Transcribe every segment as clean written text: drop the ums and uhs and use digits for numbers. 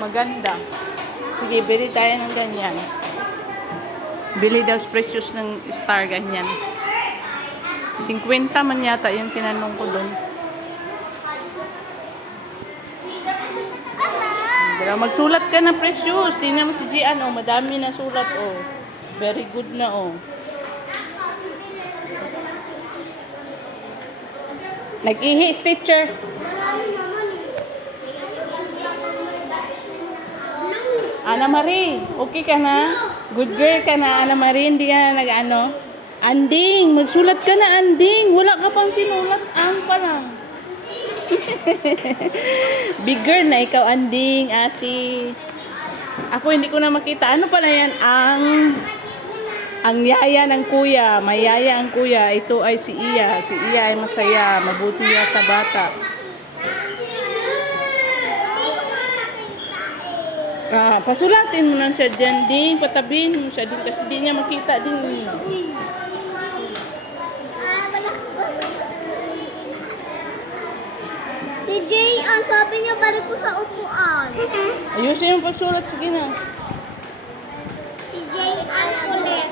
Maganda. Sige, bili tayo ng ganyan. Bili daw precious ng star ganyan. 50 man yata yung tinanong ko doon. Magsulat ka na precious. Tingnan mo si Gian, oh. Madami na sulat, oh. Very good na, oh. Nag-ihi, teacher. Ana Marie, okay ka na? Good girl ka na, Ana Marie. Hindi ka na nag-ano? Anding, magsulat ka na, Anding. Wala ka pang sinulat. Pa lang. Big girl na ikaw, Anding, ate. Ako hindi ko na makita. Ano pala yan? Ang yaya ng kuya. May yaya ang kuya. Ito ay si Iya. Si Iya ay masaya. Mabuti niya sa bata. Pasulatin mo lang siya dyan, Ding. Patabihin mo siya din kasi di niya makita din. Si Jay, ang sabi niya balik ko sa upuan. Ayusin yung pagsulat. Sige na. Si Jay, ang kulit.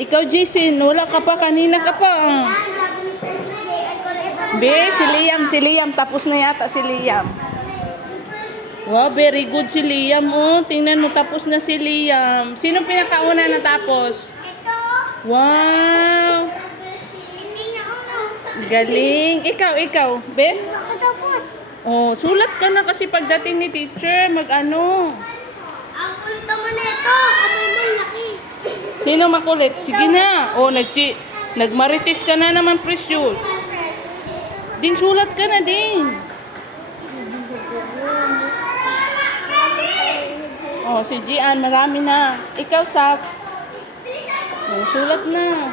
Ikaw, Jason, wala ka pa. Kanina ka pa. Be, si Liam. Tapos na yata si Liam. Wow, very good si Liam. Oh, tingnan mo, tapos na si Liam. Sino pinakauna na tapos? Ito. Wow. Hindi na uno. Galing. Ikaw, Be? Ako tapos. Oh, sulat ka na kasi pagdating ni teacher, mag-ano. Ang kulit naman na ito. Kamay mo laki. Sino makulit? Sige na. Oh, nagmarites ka na naman, precious. Ding, sulat ka na, Ding. Oh, si Gian, marami na. Ikaw, Saf. Oh, sulat na.